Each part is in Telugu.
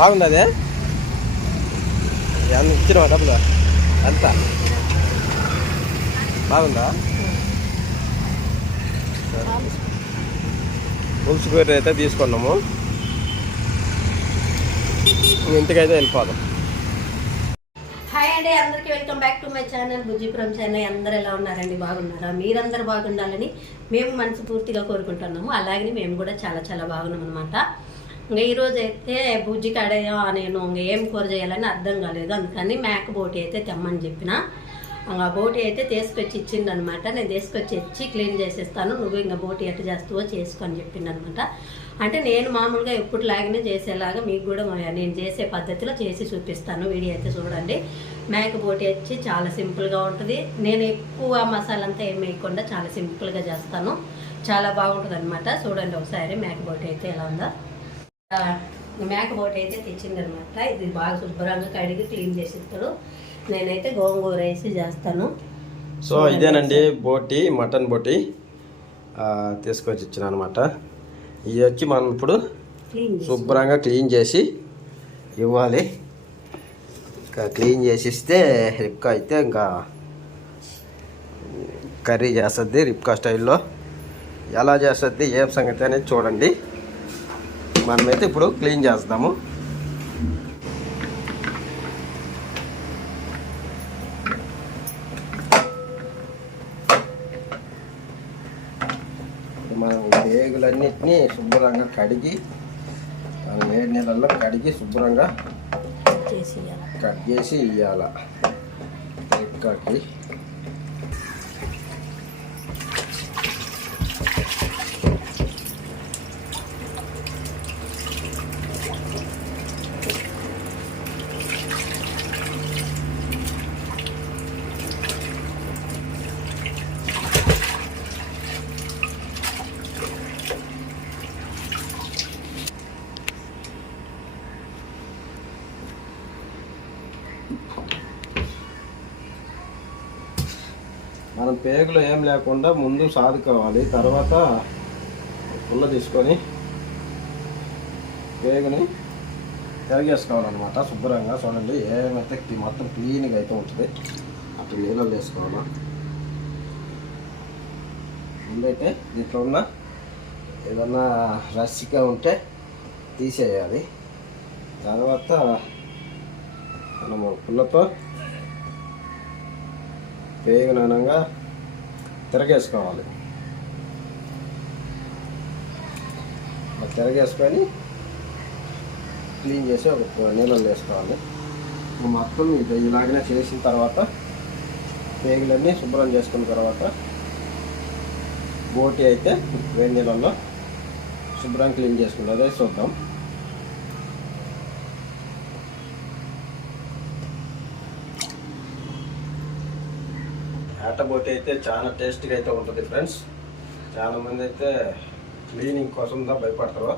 బాగుంది అదే ఎంత ఇచ్చినావా డబ్బులు? ఎంత? బాగుందా? పులుసు అయితే తీసుకున్నాము. ఇంటికైతే వెళ్ళిపోదాం. హాయ్ అండి అందరికీ welcome back to my channel Bujjipuram channel. అందరు ఎలా ఉన్నారండి? బాగున్నారా? మీరందరూ బాగుండాలని మేము మనస్ఫూర్తిగా కోరుకుంటున్నాము. అలాగే మేము కూడా చాలా చాలా బాగున్నాం అనమాట ఇంకా ఈరోజు అయితే బుజ్జి కడయా నేను ఇంకా ఏం కూర చేయాలని అర్థం కాలేదు. అందుకని మేక బోటి అయితే తెమ్మని చెప్పిన. ఇంకా బోటి అయితే తీసుకొచ్చి ఇచ్చిండు అనమాట నేను తీసుకొచ్చి ఇచ్చి క్లీన్ చేసేస్తాను. నువ్వు ఇంకా బోటి ఎట్ట చేస్తావో చేసుకొని చెప్పిండు అనమాట అంటే నేను మామూలుగా ఎప్పుడు లాగానే చేసేలాగా మీకు కూడా నేను చేసే పద్ధతిలో చేసి చూపిస్తాను. వీడియో అయితే చూడండి. మేక బోటి వచ్చి చాలా సింపుల్గా ఉంటుంది. నేను ఎక్కువ మసాలా అంతా ఏం వేయకుండా చాలా సింపుల్గా చేస్తాను. చాలా బాగుంటుంది అనమాట చూడండి ఒకసారి మేక బోటి అయితే ఎలా ఉందో. ఆ, మేక బోటి అయితే తెచ్చిందనమాట. ఇది బాగా శుభ్రంగా కడిగి క్లీన్ చేసి ఇస్తాడు. నేనైతే గోంగూర వేసి చేస్తాను. సో ఇదేనండి బోటి మటన్ బోటి తీసుకొచ్చి ఇచ్చిన అనమాట ఇది వచ్చి మనం ఇప్పుడు శుభ్రంగా క్లీన్ చేసి ఇవ్వాలి. ఇంకా క్లీన్ చేసి ఇస్తే రిప్కా అయితే ఇంకా కర్రీ చేస్తుంది రిప్కా స్టైల్లో. ఎలా చేస్తుంది ఏం సంగతి అనేది చూడండి. మనమైతే ఇప్పుడు క్లీన్ చేస్తాము మనం వేగులన్నిటినీ శుభ్రంగా కడిగి వేడి నీళ్ళల్లో కడిగి శుభ్రంగా. కట్ చేసి ఇవ్వాల రిప్కాకి పేగులు ఏం లేకుండా ముందు సాదుకోవాలి. తర్వాత పుల్ల తీసుకొని పేగుని తిరగేసుకోవాలన్నమాట. శుభ్రంగా చూడండి. ఏమైతే మొత్తం క్లీన్గా అయితే ఉంటుంది. అట్లా నీళ్ళలో వేసుకోవాలి? ముందైతే దీంట్లో ఉన్న ఏదన్నా రసిగా ఉంటే తీసేయాలి. తర్వాత మనము పుల్లతో వేగనానంగా తిరగేసుకోవాలి. తిరగేసుకొని క్లీన్ చేసి ఒక నీళ్ళలో వేసుకోవాలి. మొత్తం ఇది ఇలాగనే చేసిన తర్వాత పేగులన్నీ శుభ్రం చేసుకున్న తర్వాత బోటి అయితే వేడి నీళ్ళల్లో శుభ్రం క్లీన్ చేసుకుంటుంది అదే చూద్దాం. కట్టబోతే అయితే చాలా టేస్ట్గా అయితే ఉంటుంది ఫ్రెండ్స్. చాలా మంది అయితే క్లీనింగ్ కోసం దా భయపడతారు.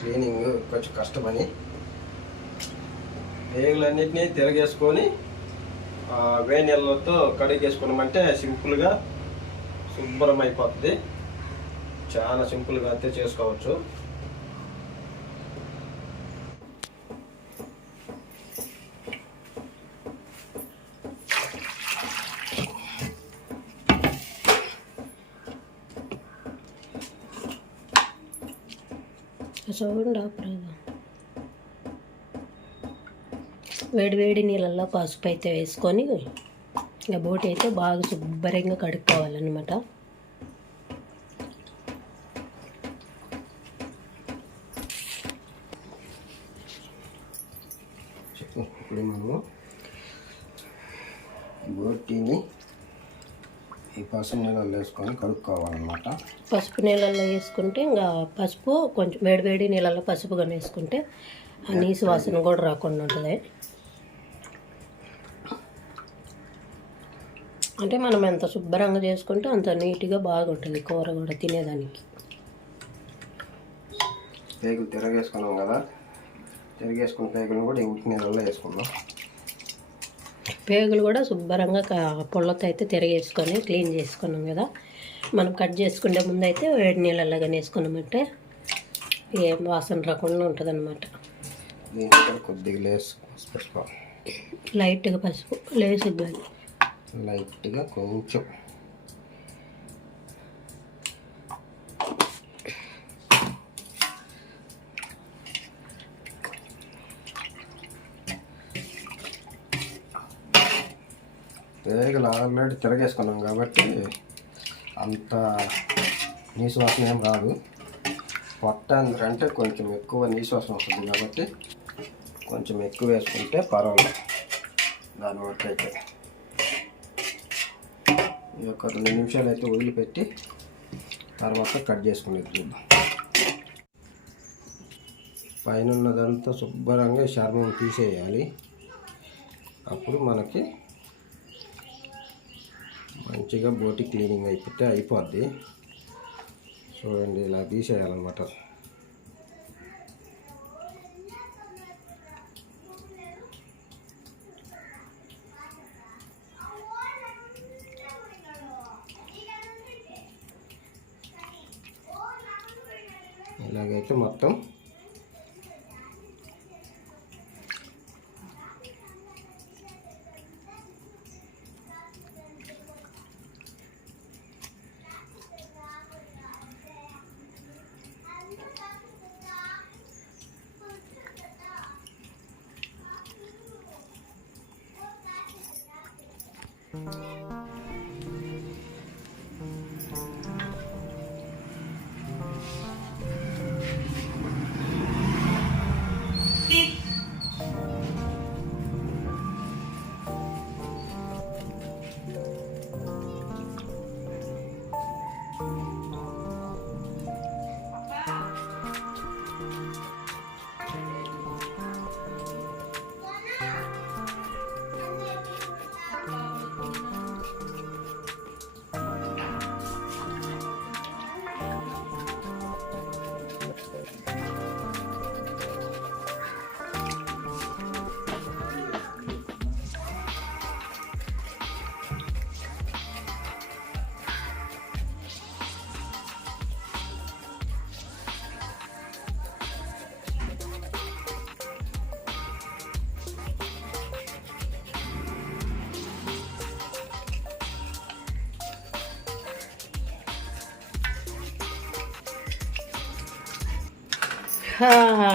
క్లీనింగ్ కొంచెం కష్టమని. వేగులన్నింటినీ తిరగేసుకొని ఆ, వేడి నీళ్ళతో కడిగేసుకున్నామంటే సింపుల్గా శుభ్రం అయిపోతుంది చాలా సింపుల్గా అయితే చేసుకోవచ్చు. చూడండి అప్పుడు వేడి వేడి నీళ్ళల్లో పసుపు అయితే వేసుకొని ఇంకా బోటి అయితే బాగా శుభ్రంగా కడుక్కోవాలన్నమాట ఇప్పుడు మనము బోటీని ఈ పసుపు నీళ్ళలో వేసుకొని కడుక్కోవాలన్నమాట. పసుపు నీళ్ళల్లో వేసుకుంటే ఇంకా పసుపు కొంచెం వేడి వేడి నీళ్ళల్లో పసుపు కానీ వేసుకుంటే ఆ నీసు వాసన కూడా రాకుండా ఉంటుంది. అంటే మనం ఎంత శుభ్రంగా చేసుకుంటే అంత నీట్గా బాగుంటుంది కూర కూడా తినేదానికి. పేగులు తిరగేసుకున్నాం కదా. తిరగేసుకున్న పేగులను కూడా ఈ ఉట్టి నీళ్ళలో వేసుకుందాం. పేగులు కూడా శుభ్రంగా పుల్లతో అయితే తిరగేసుకొని క్లీన్ చేసుకున్నాం కదా. మనం కట్ చేసుకునే ముందు అయితే వేడి నీళ్ళల్లో కానీ వేసుకున్నామంటే ఏం వాసన రాకుండా ఉంటుంది దీంట్లో కొద్దిగా లేస్ పసుపు. లైట్గా పసుపు లేసు లైట్గా కొంచెం తేగలు ఆల్రెడీ తిరగేసుకున్నాం కాబట్టి అంత నీసు వాసన ఏం రాదు. పొట్ట అంటే కొంచెం ఎక్కువ నీసు వాసన వస్తుంది కాబట్టి కొంచెం ఎక్కువ వేసుకుంటే పర్వాలేదు. దాని వరకు అయితే. ఈ ఒక రెండు నిమిషాలు అయితే వదిలిపెట్టి తర్వాత కట్ చేసుకునేది చూద్దాం. పైన ఉన్నదంతా శుభ్రంగా చర్మం తీసేయాలి. అప్పుడు మనకి మంచిగా బోటి క్లీనింగ్ అయిపోతే అయిపోద్ది. చూడండి ఇలా తీసేయాలన్నమాట.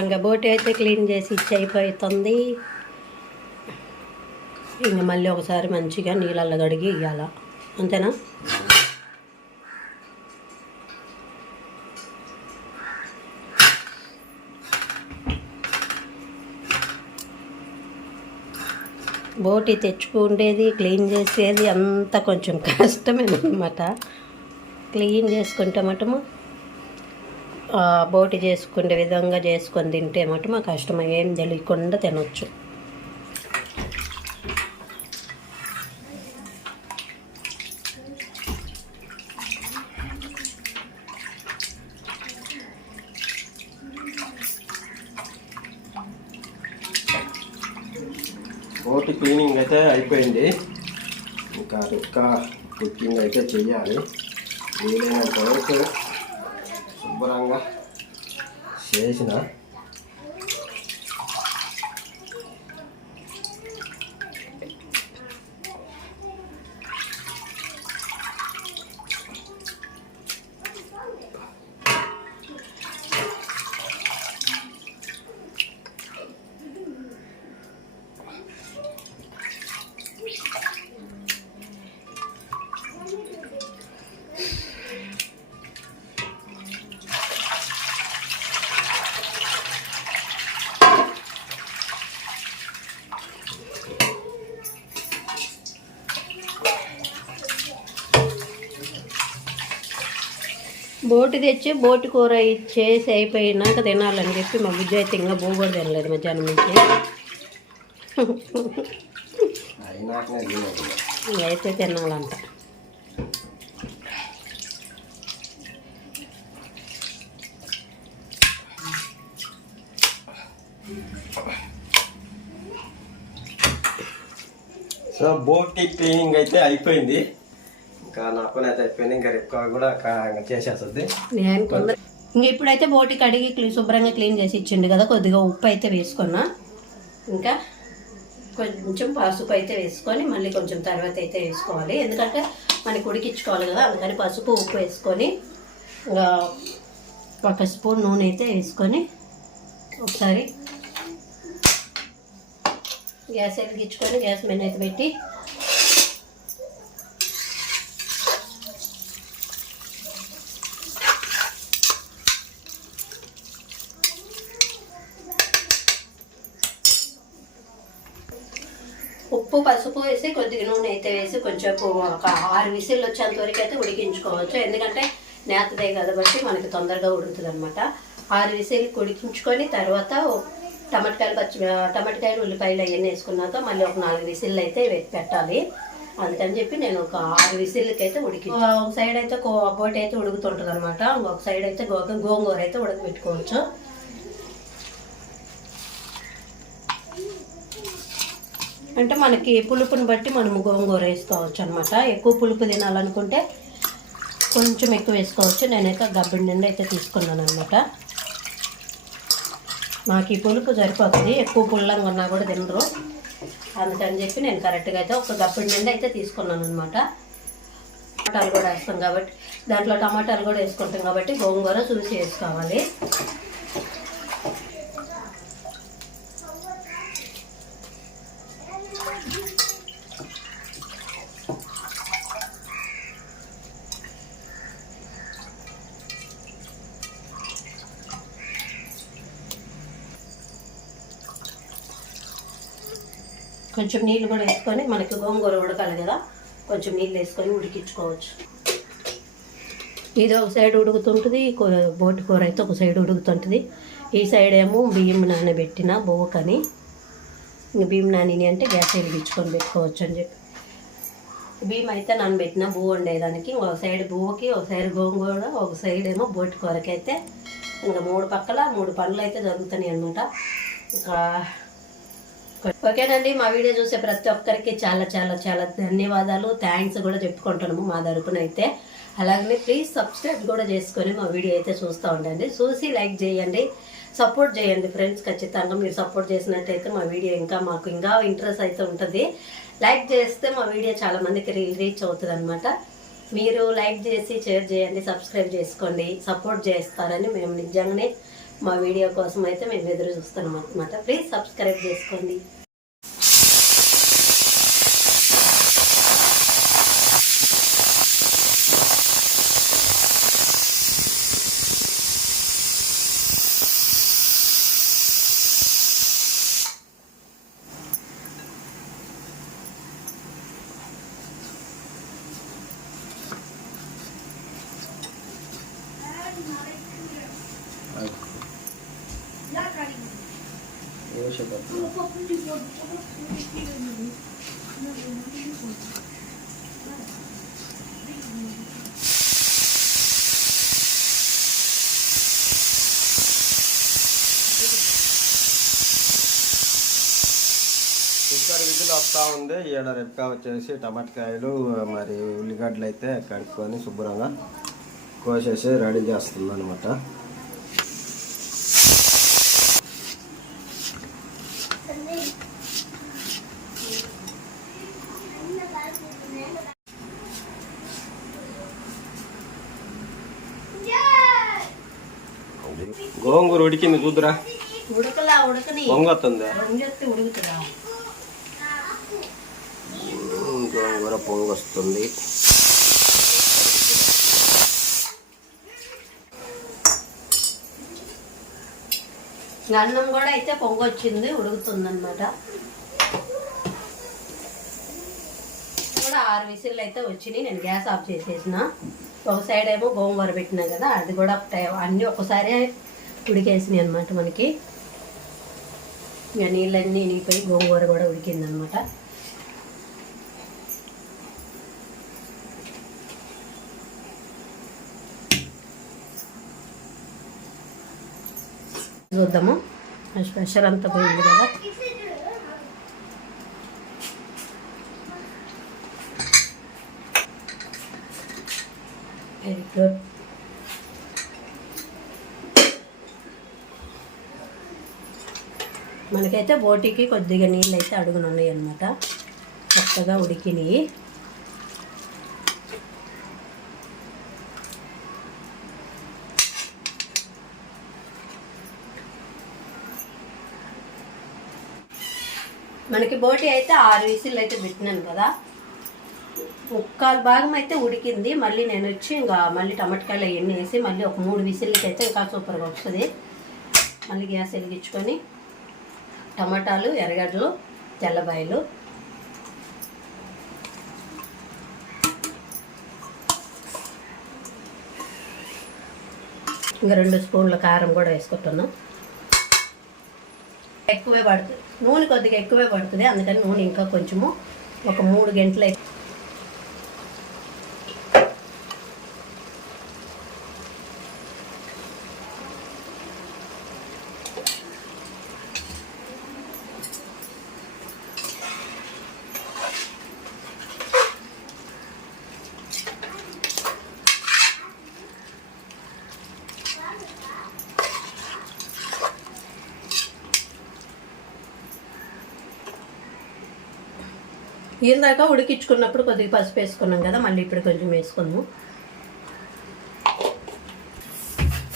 ఇంకా బోటి అయితే క్లీన్ చేసి ఇచ్చి అయిపోతుంది ఇంకా మళ్ళీ ఒకసారి మంచిగా నీళ్ళల్లో కడిగి ఇవ్వాల అంతేనా? బోటి తెచ్చుకుండేది క్లీన్ చేసేది అంతా కొంచెం కష్టమేనమాట క్లీన్ చేసుకుంటే మటము బోటి చేసుకునే విధంగా చేసుకొని తింటే మటు మాకు కష్టం ఏం తెలియకుండా తినొచ్చు. బోటి క్లీనింగ్ అయితే అయిపోయింది. ఇంకా ఇంకా కుకింగ్ అయితే చెయ్యాలి వీలైనంత వరకు 不难噶，谢谢您啊。బోటి తెచ్చి బోటి కూర ఇచ్చేసి అయిపోయినాక తినాలని చెప్పి మా బుజ్జి అయితే ఇంకా బో కూడా తినలేదు మధ్యాహ్నం నుంచి. అయితే తినాలంట. సో బోటి క్లీనింగ్ అయితే అయిపోయింది. ఇంకా నా పని అయితే అయిపోయింది. ఇంకా రేపు కూడా ఇంకా చేసేస్తుంది. నేను కొందరు ఇంక ఇప్పుడైతే బోటి కడిగి క్లీన్ శుభ్రంగా క్లీన్ చేసి ఇచ్చిండు కదా కొద్దిగా ఉప్పు అయితే వేసుకున్నా. ఇంకా కొంచెం పసుపు అయితే వేసుకొని మళ్ళీ కొంచెం తర్వాత అయితే వేసుకోవాలి. ఎందుకంటే మనకి ఉడికించుకోవాలి కదా అందుకని పసుపు ఉప్పు వేసుకొని ఇంకా ఒక స్పూన్ నూనె అయితే వేసుకొని ఒకసారి గ్యాస్ వెలిగించుకొని గ్యాస్ మీద అయితే పెట్టి ఉప్పు పసుపు వేసి కొద్దిగా నూనె అయితే వేసి కొంచెం ఒక ఆరు విసిల్లు వచ్చేంత వరకు అయితే ఉడికించుకోవచ్చు. ఎందుకంటే నేతదే కాబట్టి మనకి తొందరగా ఉడుకుతుంది అనమాట ఆరు విసిల్ ఉడికించుకొని తర్వాత టమాటకాయలు పచ్చి టమాటకాయలు ఉల్లిపాయలు అవన్నీ వేసుకున్నాక మళ్ళీ ఒక నాలుగు విసిల్లు అయితే పెట్టాలి. అందుకని చెప్పి నేను ఒక ఆరు విసిల్కి అయితే ఉడికి ఒక సైడ్ అయితే కో- బోటి అయితే ఉడుకుతుంటుంది అనమాట ఇంకొక సైడ్ అయితే గోంగూర అయితే ఉడకబెట్టుకోవచ్చు. అంటే మనకి పులుపుని బట్టి మనం గోంగూర వేసుకోవచ్చు అనమాట ఎక్కువ పులుపు తినాలనుకుంటే కొంచెం ఎక్కువ వేసుకోవచ్చు. నేనైతే గబ్బిడి నిండా అయితే తీసుకున్నాను అనమాట నాకు ఈ పులుపు సరిపోతుంది. ఎక్కువ పుల్లంగా ఉన్నా కూడా తినరు. అందుకని చెప్పి నేను కరెక్ట్గా అయితే ఒక గబ్బిడి నిండా అయితే తీసుకున్నాను అనమాట టమాటాలు కూడా వేస్తాం కాబట్టి దాంట్లో టమాటాలు కూడా వేసుకుంటాం కాబట్టి గోంగూర చూసి వేసుకోవాలి. కొంచెం నీళ్ళు కూడా వేసుకొని మనకి గోంగూర ఉడకాలి కదా కొంచెం నీళ్ళు వేసుకొని ఉడికించుకోవచ్చు. ఇది ఒక సైడ్ ఉడుకుతుంటుంది బోటి కూర అయితే ఒక సైడ్ ఉడుకుతుంటుంది. ఈ సైడ్ ఏమో బియ్యం నానబెట్టిన బొవ్వకని ఇంక బియ్యం నానిని అంటే గ్యాస్ వెలిగించుకొని పెట్టుకోవచ్చు అని చెప్పి. బియ్యం అయితే నానబెట్టిన బువ్వ వండేదానికి ఒక సైడ్ బువ్వకి ఒక సైడ్ గోంగూర ఒక సైడ్ ఏమో బోటి కూరకి అయితే ఇంకా మూడు పక్కల మూడు పనులు అయితే జరుగుతున్నాయి అనమాట ఇంకా ఓకేనండి మా వీడియో చూసే ప్రతి ఒక్కరికి చాలా చాలా చాలా ధన్యవాదాలు. థ్యాంక్స్ కూడా చెప్పుకుంటున్నాము మా తరపున అయితే. అలాగే ప్లీజ్ సబ్స్క్రైబ్ కూడా చేసుకొని మా వీడియో అయితే చూస్తూ ఉండండి. చూసి లైక్ చేయండి సపోర్ట్ చేయండి ఫ్రెండ్స్ ఖచ్చితంగా మీరు సపోర్ట్ చేసినట్టయితే మా వీడియో ఇంకా మాకు ఇంకా ఇంట్రెస్ట్ అయితే ఉంటుంది. లైక్ చేస్తే మా వీడియో చాలా మందికి రీ రీచ్ అవుతుంది అనమాట మీరు లైక్ చేసి షేర్ చేయండి సబ్స్క్రైబ్ చేసుకోండి సపోర్ట్ చేస్తారని మేము నిజంగానే మా వీడియో కోసం అయితే మేము ఎదురు చూస్తున్నాం అనమాట ప్లీజ్ సబ్స్క్రైబ్ చేసుకోండి. కుక్కర్ విధులు వస్తూ ఉంది. ఈడ రెప్ప వచ్చేసి టమాటకాయలు మరి ఉల్లిగడ్డలు అయితే కడుక్కొని శుభ్రంగా కోసేసి రెడీ చేస్తుంది అనమాట ఉడికింది చూద్దురా ఉడకలా ఉడకని. పొంగొస్తుంది పొంగెత్తి ఉడుకుతుందా? గోంగూర పొంగొస్తుంది. అన్నం కూడా అయితే పొంగొచ్చింది ఉడుకుతుంది అనమాట కూడా ఆరు విసిల్లు అయితే వచ్చినాయి. నేను గ్యాస్ ఆఫ్ చేసేసిన. ఒక సైడ్ ఏమో గోంగూర పెట్టినా కదా అది కూడా అన్నీ ఒకసారి ఉడికేసినాయి అనమాట మనకి. ఇక నీళ్ళన్నీ ఇనిగిపోయి గోంగూర కూడా ఉడికిందనమాట చూద్దాము. స్పెషల్ అంతా పోయింది కదా. వెరీ గుడ్ మనకైతే బోటికి కొద్దిగా నీళ్ళు అయితే అడుగున ఉన్నాయి చక్కగా ఉడికినాయి. మనకి బోటి అయితే ఆరు విసిల్ అయితే పెట్టినాను కదా. ముక్కాలు భాగం అయితే ఉడికింది. మళ్ళీ నేను వచ్చి ఇంకా మళ్ళీ టమాటకాయలు అవన్నీ వేసి మళ్ళీ ఒక మూడు విసిల్కి అయితే ఇంకా సూపర్గా వస్తుంది. మళ్ళీ గ్యాస్ వెలిగించుకొని టమాటాలు ఎర్రగడ్డలు తెల్లబాయలు. ఇంకా రెండు స్పూన్ల కారం కూడా వేసుకుంటున్నాం. ఎక్కువే పడుతుంది నూనె కొద్దిగా ఎక్కువే పడుతుంది అందుకని నూనె ఇంకా కొంచెము ఒక మూడు గంటలు ఇందాక ఉడికించుకున్నప్పుడు కొద్దిగా పసుపు వేసుకున్నాం కదా మళ్ళీ ఇప్పుడు కొంచెం వేసుకుందాము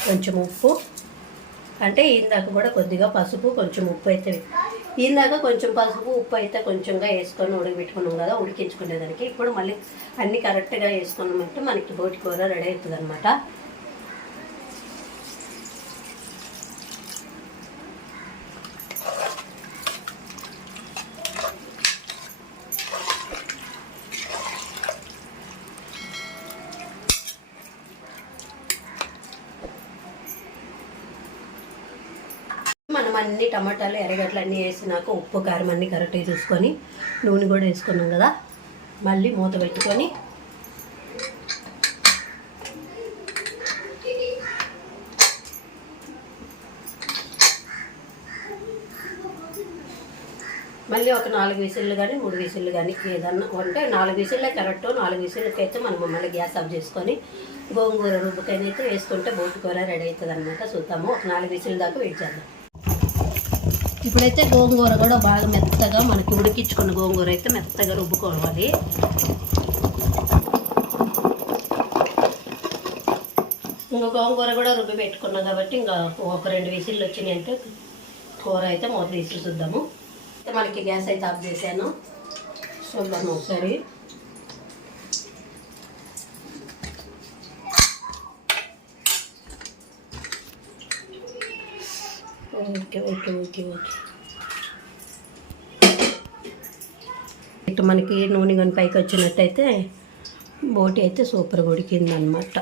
కొంచెం ఉప్పు. అంటే ఇందాక కూడా కొద్దిగా పసుపు కొంచెం ఉప్పు అయితే ఇందాక కొంచెం పసుపు ఉప్పు అయితే కొంచెంగా వేసుకొని ఉడకబెట్టుకున్నాం కదా ఉడికించుకునేదానికి. ఇప్పుడు మళ్ళీ అన్నీ కరెక్ట్గా వేసుకున్నామంటే మనకి బోటి కూర రెడీ అవుతుంది అనమాట మనం అన్ని టమాటాలు ఎర్రగడ్డలు అన్నీ వేసినాక ఉప్పు కారం అన్నీ కరెక్ట్గా చూసుకొని నూనె కూడా వేసుకున్నాం కదా. మళ్ళీ మూత పెట్టుకొని మళ్ళీ ఒక నాలుగు విసిల్లు కానీ మూడు విసిల్లు కానీ ఏదన్నా అంటే నాలుగు విసిల్లే కరెక్ట్ నాలుగు విసిల్లకి అయితే మనం మళ్ళీ గ్యాస్ ఆఫ్ చేసుకొని గోంగూర రుబ్బుకైనా అయితే వేసుకుంటే బోటి కూర రెడీ అవుతుంది అనమాట చూద్దాము. ఒక నాలుగు విసిల్ దాకా వెయిట్ చేద్దాం. ఇప్పుడైతే గోంగూర కూడా బాగా మెత్తగా మనకి ఉడికించుకున్న గోంగూర అయితే మెత్తగా రుబ్బుకోవాలి. ఇంకా గోంగూర కూడా రుబ్బి పెట్టుకున్నాం కాబట్టి ఇంకా ఒక రెండు విసిల్లు వచ్చినాయంటే కూర అయితే మూత తీసి చూద్దాము అయితే మనకి గ్యాస్ అయితే ఆఫ్ చేశాను. చూద్దాము ఒకసారి. Okay okay okay okay. ఇటు మనకి నూనె కానీ పైకి వచ్చినట్టయితే బోటి అయితే సూపర్గా ఉడికిందనమాట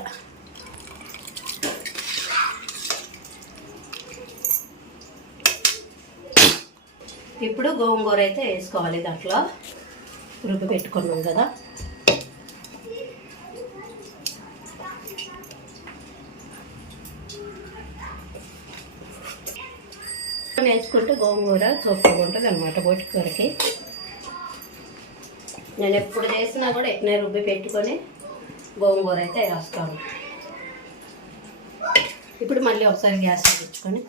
ఇప్పుడు గోంగూర అయితే వేసుకోవాలి దాంట్లో. రుబ్బి పెట్టుకున్నాం కదా. వేసుకుంటే గోంగూర సూపర్గా ఉంటుంది అనమాట బోటి కూరకి. నేను ఎప్పుడు చేసినా కూడా ఎట్నే రుబ్బి పెట్టుకొని గోంగూర అయితే వేస్తాను. ఇప్పుడు మళ్ళీ ఒకసారి గ్యాస్ తెచ్చుకొని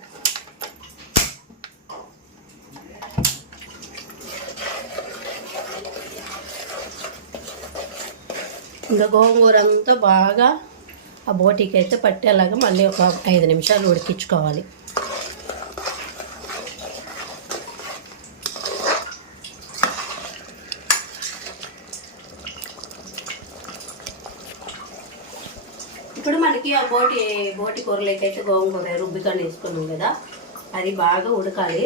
ఇంకా గోంగూర అంతా బాగా ఆ బోటికి అయితే పట్టేలాగా మళ్ళీ ఒక ఐదు నిమిషాలు ఉడికించుకోవాలి ఇప్పుడు మనకి ఆ బోటి బోటి కూరలోకి అయితే గోంగూర వేసుకున్నాం కదా అది బాగా ఉడకాలి.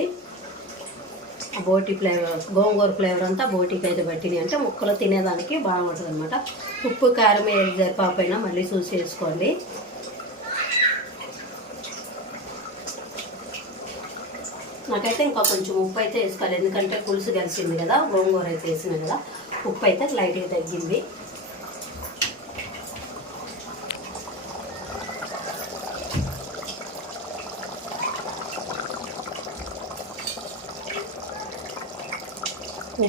బోటి ఫ్లేవర్ గోంగూర ఫ్లేవర్ అంతా బోటికి అయితే పట్టింది అంటే ముక్కలు తినేదానికి బాగుంటుంది అనమాట ఉప్పు కారం ఏది జరిపాపైనా మళ్ళీ చూసి వేసుకోండి. నాకైతే ఇంకా కొంచెం ఉప్పు అయితే వేసుకోవాలి. ఎందుకంటే పులుసు కలిసింది కదా గోంగూర అయితే వేసిన కదా ఉప్పు అయితే లైట్గా తగ్గింది.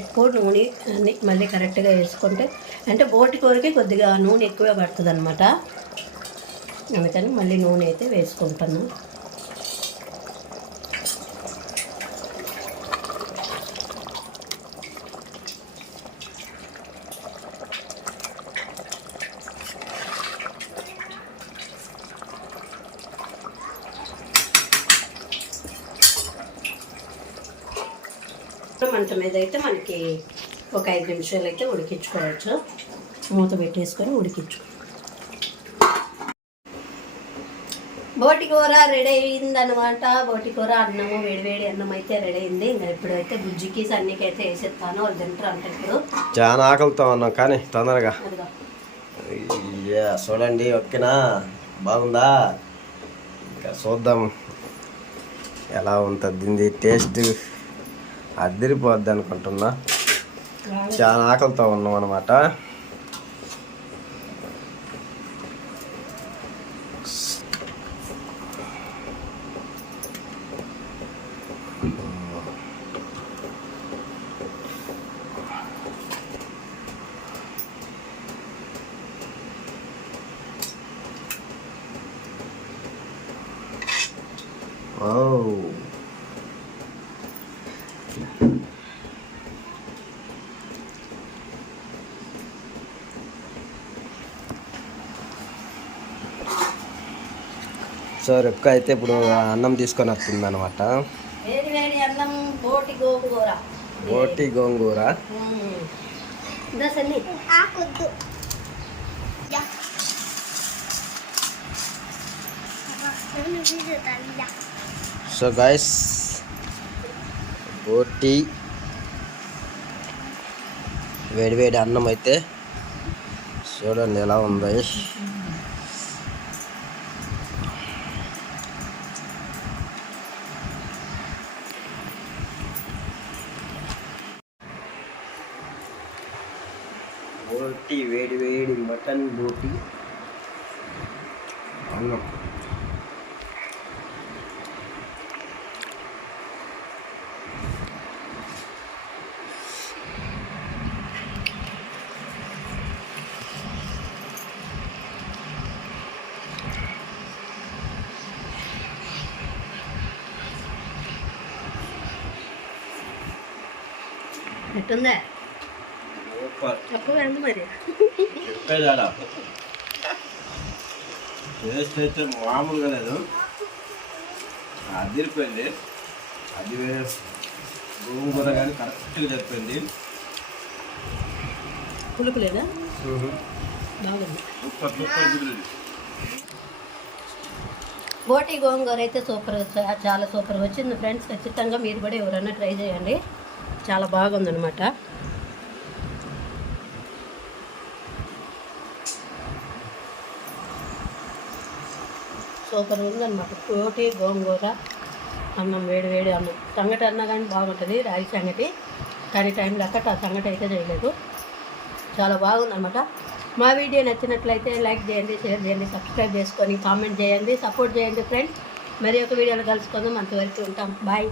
ఎక్కువ నూనె అన్ని మళ్ళీ కరెక్ట్గా వేసుకుంటే అంటే బోటి కూరకి కొద్దిగా నూనె ఎక్కువే పడుతుంది అనమాట అందుకని మళ్ళీ నూనె అయితే వేసుకుంటాను. మంట మీద అయితే మనకి ఒక ఐదు నిమిషాలు అయితే ఉడికించుకోవచ్చు. మూత పెట్టేసుకొని ఉడికించు. బోటి కూర రెడీ అయిందనమాట బోటి కూర అన్నము వేడివేడి అన్నం అయితే రెడీ అయింది. ఇంకా ఇప్పుడైతే గుజ్జికి సన్నికి అయితే వేసేస్తాను. వాళ్ళు తింటారు అంటే ఇప్పుడు. చాలా ఆకలితో ఉన్నాం కానీ తొందరగా. చూడండి ఓకేనా బాగుందా? ఇంకా చూద్దాం. ఎలా ఉంటుంది? టేస్ట్. అదిరిపోద్ది అనుకుంటున్నా. చాలా ఆకలితో ఉన్నాం అనమాట సో రెక్క అయితే ఇప్పుడు అన్నం తీసుకొని వస్తుంది అనమాట బోటి గోంగూర. సో గైస్ రోటి వేడివేడి అన్నం అయితే చూడండి ఎలా ఉంది బోటి వేడి వేడి మటన్ బోటి అన్నం ఎట్టుందా సూపర్ తక్కువ ఎంత మరి. చెప్పేదాడా? టేస్ట్ అయితే మామూలుగా లేదు. అదిరిపోయింది. అది గోంగూర కానీ కరెక్ట్గా చెప్పింది పులుపు లేదా బోటి గోంగూర అయితే సూపర్ చాలా సూపర్ వచ్చింది ఫ్రెండ్స్. ఖచ్చితంగా మీరు కూడా ఎవరైనా ట్రై చేయండి. చాలా బాగుందనమాట సూపర్ ఉందన్నమాట. పోటీ గోంగూర అన్నం వేడి వేడి అన్నం. సంగటి అన్నా కానీ బాగుంటుంది రాగి సంగటి. కానీ టైం లేక ఆ సంగటి అయితే చేయలేదు. చాలా బాగుందన్నమాట. మా వీడియో నచ్చినట్లయితే లైక్ చేయండి షేర్ చేయండి సబ్స్క్రైబ్ చేసుకొని కామెంట్ చేయండి సపోర్ట్ చేయండి ఫ్రెండ్స్. మరి ఒక వీడియోలో కలుసుకుందాం. అంతవరకు ఉంటాం. బాయ్.